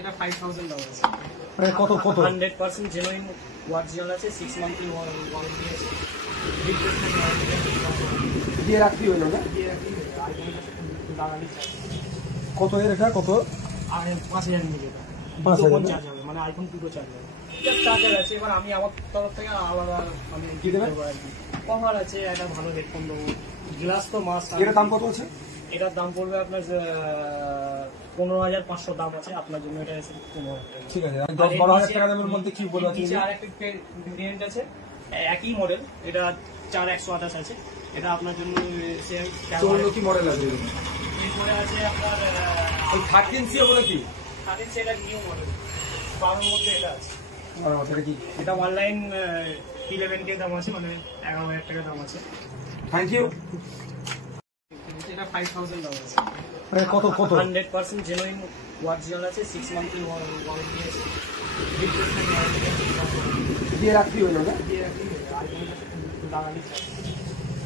এটা $5000 আছে। মানে কত 100% জেনুইন অরিজিনাল আছে, 6 মান্থলি ওয়ারেন্টি আছে। রিপ্লেসমেন্ট ওয়ারেন্টি দিয়ে রাখতে হলো না? দিয়ে রাখি আইফোনটা দাঁড়ানি কত এর এটা কত? আর 5000 মিলে এটা 5000 চার্জ হবে, মানে আইফোন 2 চার্জ হবে। এটা চার্জার আছে, এবার আমি আমার তরফ থেকে আলাদা মানে কি দেবেন? কভার আছে, একটা ভালো হেডফোন দেবো, গ্লাস তো মাস্ট। এর দাম কত আছে? এটার দাম পড়বে আপনার 15500 দাম আছে, আপনার জন্য এটা এসে 15000 টাকা। ঠিক আছে, 10-12 হাজার টাকা দামের মধ্যে কি বলা আছে? আরেকটা ভেরিয়েন্ট আছে, একই মডেল, এটা 4128 আছে, এটা আপনার জন্য কি মডেল আছে? এরপরে আছে আপনার ওই 13C বলে কি? 13C, এটা নিউ মডেল, 12 এর মধ্যে এটা আছে। এটা কি? এটা অনলাইন 11K দাম আছে, মানে 11000 টাকা দাম আছে। Thank you. এটা $5000 আছে। মানে কত 100% জেনুইন অরিজিনাল আছে, 6 মান্থলি ওয়ারেন্টি আছে। রিপ্লেসমেন্ট ওয়ারেন্টি দিয়ে রাখতে হলো না? দিয়ে রাখি আইফোনটা দাঁড়ানি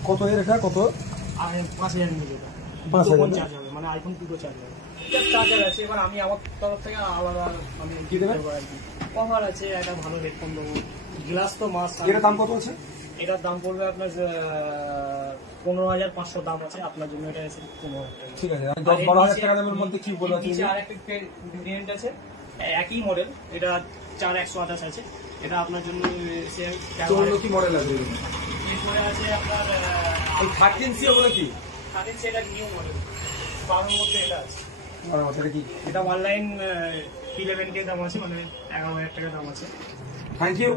কত এর এটা কত? আর 5000 মিলে এটা 5000 চার্জ হবে, মানে আইফোন 2 চার্জ হবে। এটা চার্জার আছে, এবার আমি আমার তরফ থেকে আলাদা মানে কি দেবেন? কভার আছে, একটা ভালো হেডফোন দেবো, গ্লাস তো মাস্ট। এর দাম কত আছে? এটার দাম পড়বে আপনার 15500 দাম আছে, আপনার জন্য এটা এসে 15000 টাকা। ঠিক আছে, 10-12 হাজার টাকা দামের মধ্যে কি বলা আছে? আরেকটা ভেরিয়েন্ট আছে, একই মডেল, এটা 4128 আছে, এটা আপনার জন্য কি মডেল আছে? এরপরে আছে আপনার ওই 13C বলে কি? 13C, এটা নিউ মডেল, 12 এর মধ্যে এটা আছে। এটা কি? এটা অনলাইন 11K দাম আছে, মানে 11000 টাকা দাম আছে। Thank you.